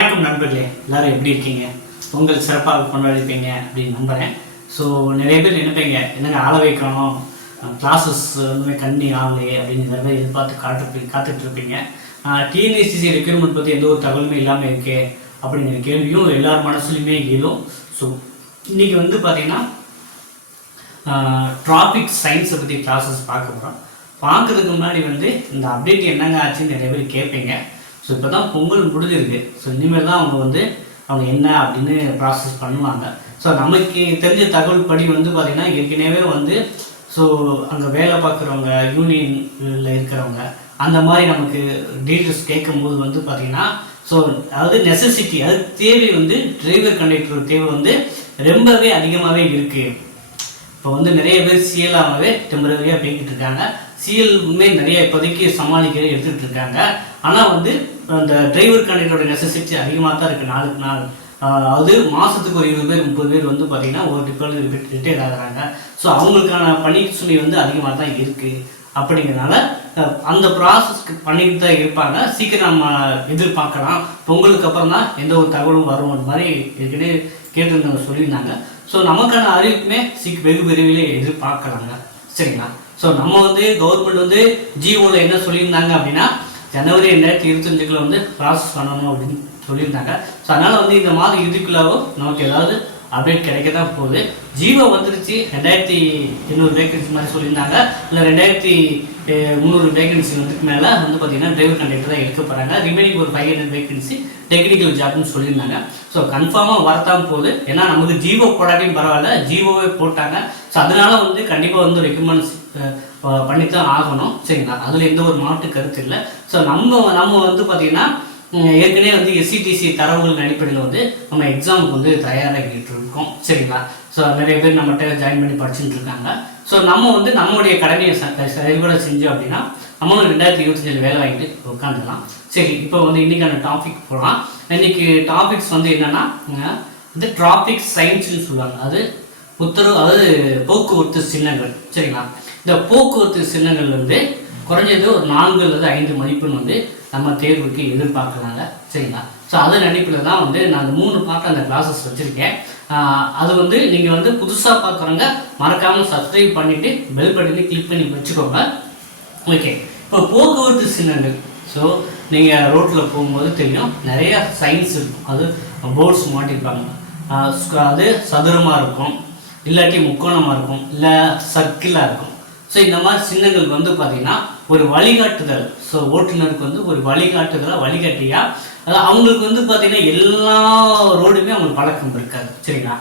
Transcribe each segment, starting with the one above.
வணக்கம் நண்பர்களே, எல்லாரும் எப்படி இருக்கீங்க? பொங்கல் சிறப்பாக கொண்டாடிப்பீங்க அப்படின்னு நம்புகிறேன். ஸோ நிறைய பேர் நினைப்பீங்க, என்னங்க ஆள வைக்கணும், கிளாஸஸ் வந்து கண்ணி ஆகலையே அப்படின்னு நிறைய பேர் எதிர்பார்த்து காத்துட்டு இருப்பீங்க. டிஎன்எஸ்டிசி ரெக்யூர்மெண்ட் பற்றி எந்த ஒரு தகவலுமே இல்லாமல் இருக்கே அப்படிங்கிற கேள்வியும் எல்லார் மனசுலையுமே எழும். ஸோ இன்றைக்கி வந்து பார்த்தீங்கன்னா டிராஃபிக் சயின்ஸை பற்றி கிளாஸஸ் பார்க்க போகிறோம். பார்க்குறதுக்கு முன்னாடி வந்து இந்த அப்டேட் என்னங்க ஆச்சுன்னு நிறைய பேர் கேட்பீங்க. ஸோ இப்போ தான் பொங்கல் முடிஞ்சிருக்கு. ஸோ இனிமேல் தான் அவங்க என்ன அப்படின்னு ப்ராசஸ் பண்ணுவாங்க. ஸோ நமக்கு தெரிஞ்ச தகவல் படி வந்து பார்த்திங்கன்னா ஏற்கனவே வந்து ஸோ அங்கே வேலை பார்க்குறவங்க, யூனியனில் இருக்கிறவங்க அந்த மாதிரி நமக்கு டீட்டெயில்ஸ் கேட்கும்போது வந்து பார்த்திங்கன்னா ஸோ அதாவது நெசசிட்டி, அதாவது தேவை வந்து டிரைவர் கண்டக்டர் தேவை வந்து ரொம்பவே அதிகமாகவே இருக்குது. இப்போ வந்து நிறைய பேர் சிஎல்லாகவே டெம்பரரியாக போய்கிட்டு இருக்காங்க. சிஎல்மே நிறைய இப்போதைக்கு சமாளிக்கிற எடுத்துகிட்டு இருக்காங்க. ஆனால் வந்து அந்த டிரைவர் கண்டக்டரோட நெசசிட்டி அதிகமாக தான் இருக்குது நாளுக்கு நாள். அது மாதத்துக்கு ஒரு 20 பேர் 30 பேர் வந்து பார்த்திங்கன்னா ஒரு டிப்பார்ட்மெண்ட் ரிட்டையர் ஆகுறாங்க. ஸோ அவங்களுக்கான பணி சுமை வந்து அதிகமாக தான் இருக்குது. அப்படிங்கிறனால அந்த ப்ராசஸ்க்கு பண்ணிக்கிட்டு தான் இருப்பாங்க. சீக்கிரம் நம்ம எதிர்பார்க்கலாம். பொங்கலுக்கு அப்புறம் தான் எந்த ஒரு தகவலும் வரும் அந்த மாதிரி ஏற்கனவே கேட்டிருந்தவங்க சொல்லியிருந்தாங்க. ஸோ நமக்கான அறிவிப்புமே வெகு விரைவிலே எதிர்பார்க்கலாங்க. சரிங்களா? ஸோ நம்ம வந்து கவர்மெண்ட் வந்து ஜிஓவில் என்ன சொல்லியிருந்தாங்க அப்படின்னா ஜனவரி 2025 வந்து ப்ராசஸ் பண்ணணும் அப்படின்னு சொல்லியிருந்தாங்க. ஸோ அதனால் வந்து இந்த மாதம் இறுதிக்குள்ளாவோ நமக்கு ஏதாவது அப்டேட் கிடைக்க தான் போகுது. ஜிஓ வந்துருச்சு. 2800 வேகன்சி மாதிரி சொல்லியிருந்தாங்க. இல்லை 2300 வேகன்சி வந்துக்கு மேலே வந்து பார்த்திங்கன்னா டிரைவர் கண்டக்டர் தான் எடுக்க போகிறாங்க. ரிமைனிங் ஒரு 500 வேகன்சி டெக்னிக்கல் ஜாப்னு சொல்லியிருந்தாங்க. ஸோ கன்ஃபார்மாக வரத்தான் போகுது. ஏன்னா நமக்கு ஜிஓ போடாட்டியும் பரவாயில்ல, ஜிஓவே போட்டாங்க. ஸோ அதனால வந்து கண்டிப்பாக வந்து ரெக்கமெண்ட்ஸ் பண்ணித்தான் ஆகணும். சரிங்களா? அதில் எந்த ஒரு மாற்று கருத்து இல்லை. ஸோ நம்ம வந்து பார்த்திங்கன்னா ஏற்கனவே வந்து எஸ்சிடிசி தரவுகளின் அடிப்படையில் வந்து நம்ம எக்ஸாமுக்கு வந்து தயாராகிட்டு இருக்கோம். சரிங்களா? ஸோ நிறைய பேர் நம்மகிட்ட ஜாயின் பண்ணி படிச்சுட்டு இருக்காங்க. ஸோ நம்ம வந்து நம்மளுடைய கடமையை சரிபட செஞ்சோம் அப்படின்னா நம்மளும் 2025 வேலை வாங்கிட்டு உட்காந்துக்கலாம். சரி, இப்போ வந்து இன்றைக்கான டாபிக் போகலாம். இன்றைக்கி டாபிக்ஸ் வந்து என்னென்னா வந்து டிராஃபிக் சயின்ஸ்னு சொல்லுவாங்க. அது அதாவது போக்குவரத்து சின்னங்கள். சரிங்களா? இந்த போக்குவரத்து சின்னங்கள் வந்து குறைஞ்சது ஒரு 4 அல்லது 5 மதிப்பெண் வந்து நம்ம தேர்வுக்கு எதிர்பார்க்கலாங்க. சரிங்களா? ஸோ அதன் அடிப்படையில் தான் வந்து நான் அந்த 3 பார்ட் அந்த கிளாஸஸ் வச்சுருக்கேன். அது வந்து நீங்கள் வந்து புதுசாக பார்க்குறவங்க மறக்காமல் சப்ஸ்கிரைப் பண்ணிவிட்டு பெல் பட்டனை கிளிக் பண்ணி வச்சுக்கோங்க. ஓகே, இப்போ போக்குவரத்து சின்னங்கள். ஸோ நீங்கள் ரோட்டில் போகும்போது தெரியும் நிறையா சைன்ஸ் இருக்கும். அது போர்ட்ஸ் மாட்டிருப்பாங்க. அது சதுரமாக இருக்கும், இல்லாட்டி முக்கோணமாக இருக்கும், இல்லை சர்க்கிளாக இருக்கும். ஸோ இந்த மாதிரி சின்னங்கள் வந்து பார்த்திங்கன்னா ஒரு வழிகாட்டுதல். ஸோ ஓட்டுநருக்கு வந்து ஒரு வழிகாட்டியா அதாவது அவங்களுக்கு வந்து பார்த்திங்கன்னா எல்லா ரோடுமே அவங்களுக்கு பழக்கம் இருக்காது. சரிங்களா?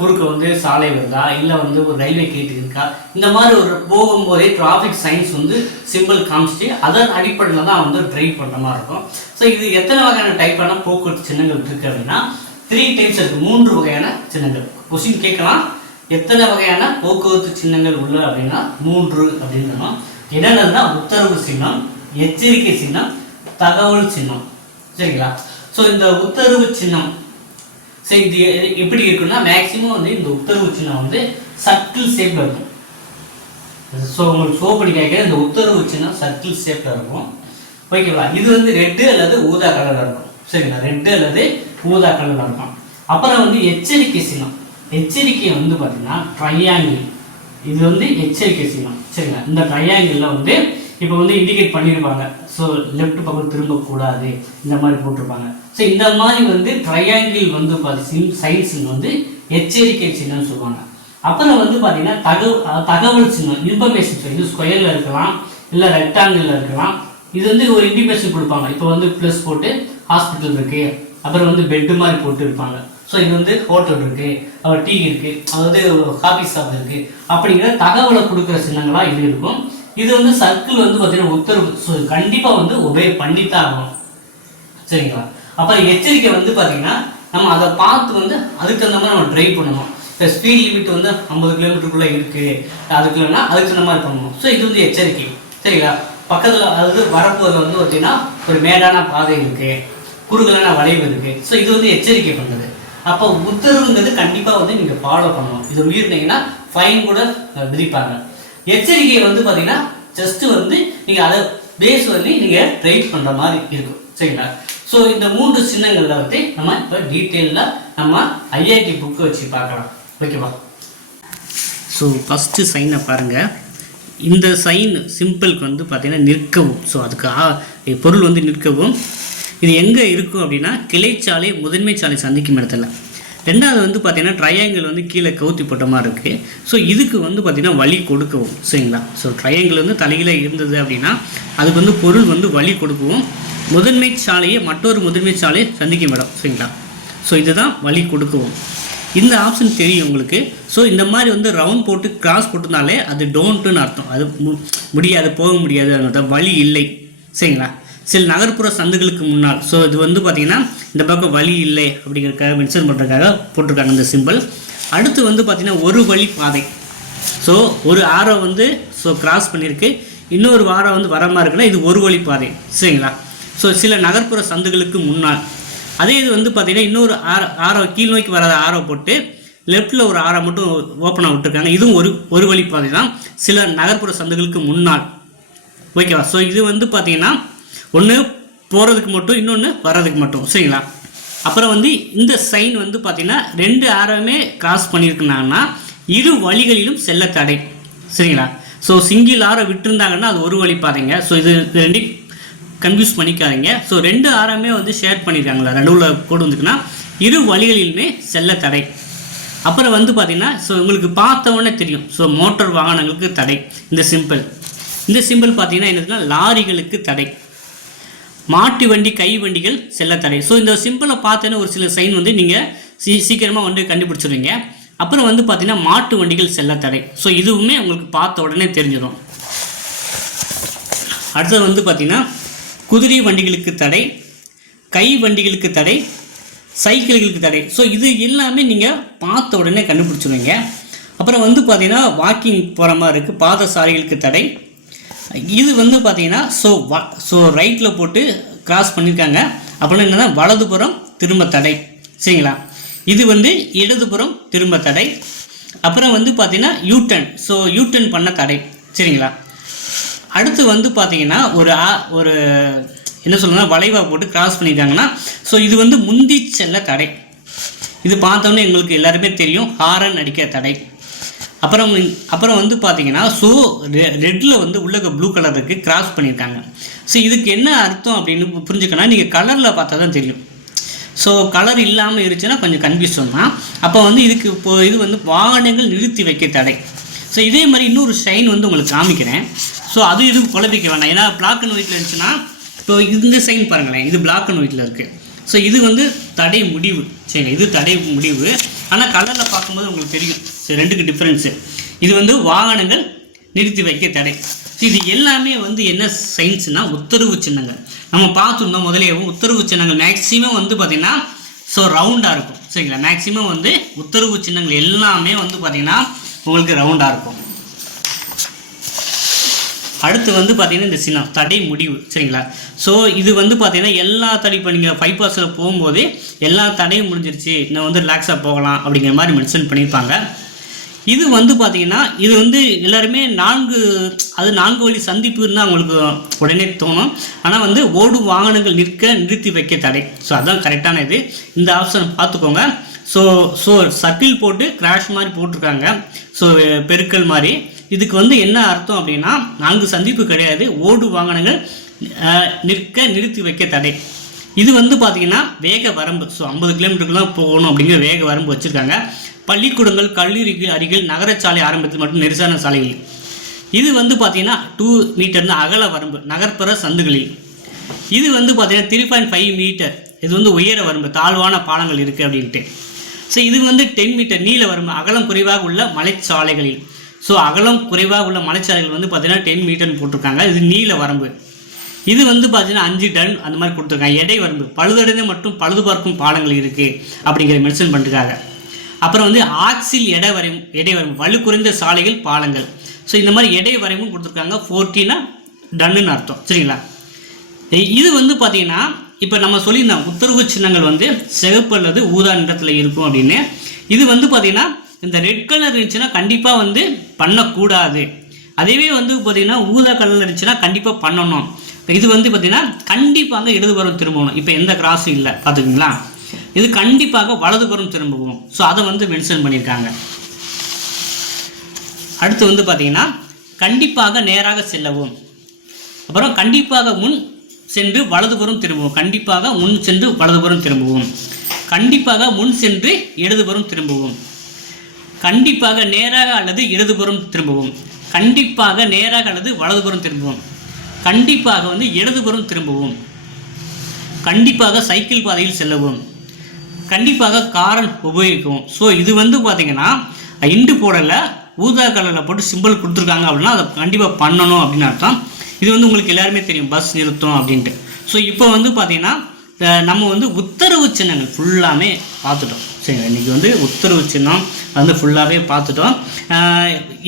குறுக்க வந்து சாலை வருதா, இல்லை வந்து ஒரு ரயில்வே கேட் இருக்கா, இந்த மாதிரி ஒரு போகும்போதே டிராஃபிக் சயின்ஸ் வந்து சிம்பிள் காமிச்சிட்டு அதன் அடிப்படையில் தான் வந்து ட்ரைவ் பண்ணுற மாதிரி இருக்கும். ஸோ இது எத்தனை வகையான டைப்பான போக்குவரத்து சின்னங்கள் இருக்குது அப்படின்னா 3 டைப்ஸ் இருக்குது. 3 வகையான சின்னங்கள். கொஸ்டின் கேட்கலாம், எத்தனை வகையான போக்குவரத்து சின்னங்கள் உள்ள அப்படின்னா 3 அப்படின்னு. என்னென்னா உத்தரவு சின்னம், எச்சரிக்கை சின்னம், தகவல் சின்னம். சரிங்களா? ஸோ இந்த உத்தரவு சின்னம் சரி இது எப்படி இருக்குன்னா மேக்சிமம் வந்து இந்த உத்தரவு சின்னம் வந்து சர்க்கிள் ஷேப்பில் இருக்கும். ஸோ உங்களுக்கு ஷோ பண்ணி கேட்க இந்த உத்தரவு சின்னம் சர்க்கிள் ஷேப்பில் இருக்கும். ஓகேவா? இது வந்து ரெட்டு அல்லது ஊதா கலரில் இருக்கும். சரிங்களா? ரெட்டு அல்லது ஊதா கலரில் இருக்கும். அப்புறம் வந்து எச்சரிக்கை சின்னம். எச்சரிக்கை வந்து பார்த்தீங்கன்னா ட்ரையாங்கிள். இது வந்து எச்சரிக்கை சின்னம். சரிங்களா? இந்த ட்ரையாங்கிளில் வந்து இப்போ வந்து இண்டிகேட் பண்ணியிருப்பாங்க. ஸோ லெஃப்ட் பக்கம் திரும்பக்கூடாது இந்த மாதிரி போட்டிருப்பாங்க. ஸோ இந்த மாதிரி வந்து ட்ரையாங்கிள் வந்து சைன்ஸ் வந்து எச்சரிக்கை சின்னம்னு சொல்லுவாங்க. அப்புறம் வந்து பார்த்தீங்கன்னா தகவல் சின்னம், இன்ஃபர்மேஷன். இது ஸ்கொயரில் இருக்கலாம், இல்லை ரெக்டாங்கிளில் இருக்கலாம். இது வந்து ஒரு இண்டிகேஷன் கொடுப்பாங்க. இப்போ வந்து ப்ளஸ் போட்டு ஹாஸ்பிட்டல் இருக்குது, அப்புறம் வந்து பெட்டு மாதிரி போட்டு இருப்பாங்க. ஸோ இது வந்து ஹோட்டல் இருக்குது, அப்புறம் டீ இருக்குது, அதாவது காஃபி ஷாப் இருக்குது, அப்படிங்கிற தகவலை கொடுக்குற சின்னங்களாக இது இருக்கும். இது வந்து சர்க்கிள் வந்து பார்த்தீங்கன்னா உத்தரவு. ஸோ கண்டிப்பாக வந்து ஒபே பண்ணித்தான் ஆகணும். சரிங்களா? அப்புறம் எச்சரிக்கை வந்து பார்த்தீங்கன்னா நம்ம அதை பார்த்து வந்து அதுக்கு தகுந்த மாதிரி நம்ம ட்ரைவ் பண்ணணும். இப்போ ஸ்பீட் லிமிட் வந்து 50 கிலோமீட்டருக்குள்ளே இருக்குது, அதுக்குள்ளனா அதுக்கு தகுந்த மாதிரி பண்ணணும். ஸோ இது வந்து எச்சரிக்கை. சரிங்களா? பக்கத்தில் அதாவது வரப்போதில் வந்து பார்த்தீங்கன்னா ஒரு மேடான பாதை இருக்குது, குறுகலான வளைவு இருக்குது. ஸோ இது வந்து எச்சரிக்கை பண்ணுறது. அப்போ உத்தரவுங்கிறது கண்டிப்பாக வந்து நீங்கள் ஃபாலோ பண்ணணும். இது மீறினீங்கன்னா ஃபைன் கூட விதிப்பாங்க. எச்சரிக்கை வந்து பார்த்தீங்கன்னா ஜஸ்ட் வந்து நீங்கள் அதை பேஸ் வந்து நீங்கள் ரைட் பண்ணுற மாதிரி இருக்கும். சரிங்களா? ஸோ இந்த 3 சின்னங்களில் வந்து நம்ம இப்போ டீட்டெயிலாக நம்ம ஐஐடி புக்கை வச்சு பார்க்கலாம். ஓகேவா? ஸோ ஃபஸ்ட்டு சைனை பாருங்கள். இந்த சைன் சிம்பிளுக்கு வந்து பார்த்திங்கன்னா நிற்கவும். ஸோ அதுக்கு பொருள் வந்து நிற்கவும். இது எங்கே இருக்கும் அப்படின்னா கிளைச்சாலை முதன்மை சாலை சந்திக்கும் இடத்துல. ரெண்டாவது வந்து பார்த்திங்கன்னா ட்ரையாங்கிள் வந்து கீழே கவுத்தி போட்ட மாதிரி இருக்குது. ஸோ இதுக்கு வந்து பார்த்திங்கன்னா வழி கொடுக்கவும். சரிங்களா? ஸோ ட்ரையாங்கிள் வந்து தலையில் இருந்தது அப்படின்னா அதுக்கு வந்து பொருள் வந்து வழி கொடுக்கவும். முதன்மை சாலையை மற்றொரு முதன்மை சாலையை சந்திக்கும் இடம். சரிங்களா? ஸோ இதுதான் வழி கொடுக்கவும். இந்த ஆப்ஷன் தெரியும் உங்களுக்கு. ஸோ இந்த மாதிரி வந்து ரவுண்ட் போட்டு கிராஸ் போட்டிருந்தாலே அது டோன்ட்டுன்னு அர்த்தம். அது முடியாது, போக முடியாது, அர்த்தம், வழி இல்லை. சரிங்களா? சில நகர்ப்புற சந்துகளுக்கு முன்னால். ஸோ இது வந்து பார்த்திங்கன்னா இந்த பக்கம் வழி இல்லை அப்படிங்கிறதுக்காக மென்ஷன் பண்ணுறதுக்காக போட்டிருக்காங்க இந்த சிம்பிள். அடுத்து வந்து பார்த்திங்கன்னா ஒரு வழி பாதை. ஸோ ஒரு ஆரோ வந்து கிராஸ் பண்ணியிருக்கு, இன்னொரு ஆரோ வந்து வர மாதிரி இருக்குன்னா இது ஒரு வழி பாதை. சரிங்களா? ஸோ சில நகர்ப்புற சந்துகளுக்கு முன்னால். அதே இது வந்து பார்த்திங்கன்னா இன்னொரு ஆரோ கீழ் நோக்கி வராத ஆரோ போட்டு லெஃப்டில் ஒரு ஆரோ மட்டும் ஓப்பனாக விட்டுருக்காங்க. இதுவும் ஒரு வழி பாதை தான், சில நகர்ப்புற சந்துகளுக்கு முன்னால். ஓகேவா? ஸோ இது வந்து பார்த்திங்கன்னா ஒன்று போகிறதுக்கு மட்டும், இன்னொன்று வர்றதுக்கு மட்டும். சரிங்களா? அப்புறம் வந்து இந்த சைன் வந்து பார்த்திங்கன்னா 2 ஆரோவுமே கிராஸ் பண்ணியிருக்குனாங்கன்னா இரு வழிகளிலும் செல்ல தடை. சரிங்களா? ஸோ சிங்கிள் ஆரோ விட்டுருந்தாங்கன்னா அது ஒரு வழி பாதைங்க. ஸோ இது 2 கன்ஃபியூஸ் பண்ணிக்காதீங்க. ஸோ 2 ஆரோமே வந்து ஷேர் பண்ணியிருக்காங்களா, நடுவில் கோடு வந்துக்குன்னா இரு வழிகளிலுமே செல்ல தடை. அப்புறம் வந்து பார்த்திங்கன்னா ஸோ உங்களுக்கு பார்த்த உடனே தெரியும். ஸோ மோட்டார் வாகனங்களுக்கு தடை. இந்த சிம்பிள் பார்த்திங்கன்னா என்னதுன்னா லாரிகளுக்கு தடை, மாட்டு வண்டி கை வண்டிகள் செல்ல தடை. ஸோ இந்த சிம்பிளை பார்த்தோன்னா ஒரு சில சைன் வந்து நீங்கள் சீக்கிரமாக வந்து கண்டுபிடிச்சிடுவீங்க. அப்புறம் வந்து பார்த்திங்கன்னா மாட்டு வண்டிகள் செல்ல தடை. ஸோ இதுவுமே உங்களுக்கு பார்த்த உடனே தெரிஞ்சிடும். அடுத்தது வந்து பார்த்திங்கன்னா குதிரை வண்டிகளுக்கு தடை, கை வண்டிகளுக்கு தடை, சைக்கிள்களுக்கு தடை. ஸோ இது எல்லாமே நீங்கள் பார்த்த உடனே கண்டுபிடிச்சிடுவீங்க. அப்புறம் வந்து பார்த்திங்கன்னா வாக்கிங் போகிற மாதிரி இருக்குது, பாதசாரிகளுக்கு தடை. இது வந்து பார்த்திங்கன்னா ஸோ ரைட்டில் போட்டு கிராஸ் பண்ணியிருக்காங்க. அப்புறம் என்னென்னா வலதுபுறம் திரும்ப தடை. சரிங்களா? இது வந்து இடதுபுறம் திரும்ப தடை. அப்புறம் வந்து பார்த்திங்கன்னா யூட்டர்ன் பண்ண தடை. சரிங்களா? அடுத்து வந்து பார்த்திங்கன்னா ஒரு என்ன சொல்லணும்னா வளைவாக போட்டு கிராஸ் பண்ணியிருக்காங்கன்னா ஸோ இது வந்து முந்தி செல்ல தடை. இது பார்த்தோன்னே எங்களுக்கு எல்லாருமே தெரியும், ஹாரன் அடிக்க தடை. அப்புறம் வந்து பார்த்தீங்கன்னா ஸோ ரெட்டில் வந்து உள்ள ப்ளூ கலருக்கு கிராஸ் பண்ணியிருக்காங்க. ஸோ இதுக்கு என்ன அர்த்தம் அப்படின்னு புரிஞ்சுக்கணும். நீங்கள் கலரில் பார்த்தா தான் தெரியும். ஸோ கலர் இல்லாமல் இருந்துச்சுன்னா கொஞ்சம் கன்ஃபியூஷன் தான். அப்போ வந்து இது வந்து வாகனங்கள் நிறுத்தி வைக்க தடை. ஸோ இதே மாதிரி இன்னொரு ஷைன் வந்து உங்களுக்கு காமிக்கிறேன். ஸோ இது குழப்பிக்க வேண்டாம். ஏன்னா பிளாக் அண்ட் ஒயிட்டில் இருந்துச்சுன்னா இப்போ இந்த சைன் பாருங்களேன், இது பிளாக் அண்ட் ஒயிட்டில் இருக்குது. ஸோ இது வந்து தடை முடிவு. சரிங்க, இது தடை முடிவு. ஆனால் கலரில் பார்க்கும்போது உங்களுக்கு தெரியும். ஸோ 2க்கு டிஃப்ரென்ஸு. இது வந்து வாகனங்கள் நிறுத்தி வைக்க தடை. ஸோ இது எல்லாமே வந்து என்ன சைன்ஸ்னால் உத்தரவு சின்னங்கள். நம்ம பார்த்துருந்தோம் முதலேயும். உத்தரவு சின்னங்கள் மேக்ஸிமம் வந்து பார்த்திங்கன்னா ஸோ ரவுண்டாக இருக்கும். சரிங்களா? மேக்ஸிமம் வந்து உத்தரவு சின்னங்கள் எல்லாமே வந்து பார்த்திங்கன்னா உங்களுக்கு ரவுண்டாக இருக்கும். அடுத்து வந்து பார்த்திங்கன்னா இந்த சின்னம் தடை முடிவு. சரிங்களா? ஸோ இது வந்து பார்த்திங்கன்னா எல்லா தடை, இப்போ நீங்கள் பைபாஸில் போகும்போது எல்லா தடையும் முடிஞ்சிருச்சு, இன்னும் வந்து ரிலாக்ஸாக போகலாம் அப்படிங்கிற மாதிரி மென்ஷன் பண்ணியிருப்பாங்க. இது வந்து பார்த்திங்கன்னா இது வந்து எல்லாருமே 4 வழி சந்திப்புன்னு தான் அவங்களுக்கு உடனே தோணும். ஆனால் வந்து ஓடும் வாகனங்கள் நிறுத்தி வைக்க தடை. ஸோ அதுதான் கரெக்டான இது. இந்த ஆப்ஷன் பார்த்துக்கோங்க. ஸோ சர்க்கிள் போட்டு கிராஷ் மாதிரி போட்டிருக்காங்க. ஸோ பெருக்கல் மாதிரி. இதுக்கு வந்து என்ன அர்த்தம் அப்படின்னா 4 சந்திப்பு கிடையாது, ஓடு வாகனங்கள் நிறுத்தி வைக்க தடை. இது வந்து பார்த்திங்கன்னா வேக வரம்பு. ஸோ 50 கிலோமீட்டருக்குலாம் போகணும் அப்படிங்கிற வேக வரம்பு வச்சுருக்காங்க. பள்ளிக்கூடங்கள் கல்லூரிகள் அருகில் நகரச்சாலை ஆரம்பத்தில் மற்றும் நெரிசான சாலைகளில். இது வந்து பார்த்திங்கன்னா 2 மீட்டர்னு அகல வரம்பு நகர்ப்புற சந்துகளில். இது வந்து பார்த்திங்கன்னா 3.5 மீட்டர். இது வந்து உயர வரம்பு, தாழ்வான பாலங்கள் இருக்குது அப்படின்ட்டு. ஸோ இது வந்து 10 மீட்டர் நீள வரம்பு அகலம் குறைவாக உள்ள மலைச்சாலைகளில். ஸோ அகலம் குறைவாக உள்ள மலைச்சாலைகள் வந்து பார்த்திங்கன்னா 10 மீட்டர்னு போட்டிருக்காங்க. இது நீள வரம்பு. இது வந்து பார்த்திங்கன்னா 5 டன் அந்த மாதிரி கொடுத்துருக்காங்க. எடை வரம்பு பழுதடைந்த மற்றும் பழுது பார்க்கும் பாலங்கள் இருக்குது அப்படிங்கிற மென்ஷன் பண்ணிருக்காங்க. அப்புறம் வந்து ஆக்சில் எடை வரம்பு வலு குறைந்த சாலைகள் பாலங்கள். ஸோ இந்த மாதிரி எடை வரைவும் கொடுத்துருக்காங்க. 14 டன்னுன்னு அர்த்தம். சரிங்களா? இது வந்து பார்த்திங்கன்னா இப்போ நம்ம சொல்லியிருந்தோம் உத்தரவு சின்னங்கள் வந்து சிவப்பு அல்லது ஊதா நிறத்தில் இருக்கும் அப்படின்னு. இது வந்து பார்த்திங்கன்னா இந்த ரெட் கலர் இருந்துச்சுன்னா கண்டிப்பாக வந்து பண்ணக்கூடாது. அதுவே வந்து பார்த்திங்கன்னா ஊதா கலரில் இருந்துச்சுன்னா கண்டிப்பாக பண்ணணும். இது வந்து பார்த்தீங்கன்னா கண்டிப்பாக இடதுபுறம் திரும்பணும். இப்போ எந்த கிராஸும் இல்லை பார்த்துக்குங்களா, இது கண்டிப்பாக வலதுபுறம் திரும்பவும். ஸோ அதை வந்து மென்ஷன் பண்ணியிருக்காங்க. அடுத்து வந்து பார்த்தீங்கன்னா கண்டிப்பாக நேராக செல்லவும், அப்புறம் கண்டிப்பாக முன் சென்று வலதுபுறம் திரும்பவும், கண்டிப்பாக முன் சென்று வலதுபுறம் திரும்பவும், கண்டிப்பாக முன் சென்று இடதுபுறம் திரும்பவும், கண்டிப்பாக நேராக அல்லது இடதுபுறம் திரும்பவும், கண்டிப்பாக நேராக அல்லது வலதுபுறம் திரும்பவும், கண்டிப்பாக வந்து இடதுபுறம் திரும்பவும், கண்டிப்பாக சைக்கிள் பாதையில் செல்லவும், கண்டிப்பாக காரன் உபயோகிக்கவும். ஸோ இது வந்து பார்த்தீங்கன்னா இண்டு போடலை, ஊதா கலரில் போட்டு சிம்பிள் கொடுத்துருக்காங்க அப்படின்னா அதை கண்டிப்பாக பண்ணணும் அப்படின்னு அர்த்தம். இது வந்து உங்களுக்கு எல்லாருமே தெரியும், பஸ் நிறுத்தம் அப்படின்ட்டு. ஸோ இப்போ வந்து பார்த்தீங்கன்னா நம்ம வந்து உத்தரவு சின்னங்கள் ஃபுல்லாமே பார்த்துட்டோம். சரிங்க, இன்றைக்கி வந்து உத்தரவு சின்னம் வந்து ஃபுல்லாகவே பார்த்துட்டோம்.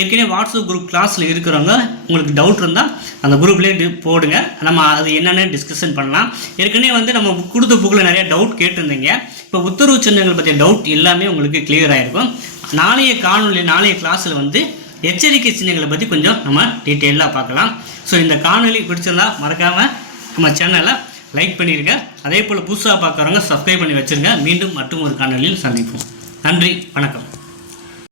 ஏற்கனவே வாட்ஸ்அப் குரூப் கிளாஸில் இருக்கிறவங்க உங்களுக்கு டவுட் இருந்தால் அந்த குரூப்லேயே போடுங்க, நம்ம அது என்னென்னு டிஸ்கஷன் பண்ணலாம். ஏற்கனவே வந்து நம்ம கொடுத்த புக்கில் நிறைய டவுட் கேட்டிருந்தீங்க. இப்போ உத்தரவு சின்னங்கள் பற்றிய டவுட் எல்லாமே உங்களுக்கு கிளியர் ஆகிருக்கும். நாளைய காணொலி, நாளைய கிளாஸில் வந்து எச்சரிக்கை சின்னங்களை பற்றி கொஞ்சம் நம்ம டீட்டெயிலாக பார்க்கலாம். ஸோ இந்த காணொலி பிடிச்சிருந்தா மறக்காமல் நம்ம சேனலை லைக் பண்ணிடுங்க. அதே போல் புதுசாக பார்க்குறவங்க சப்ஸ்கிரைப் பண்ணி வச்சுருங்க. மீண்டும் மற்றும் ஒரு காணொலியில் சந்திப்போம். நன்றி, வணக்கம்.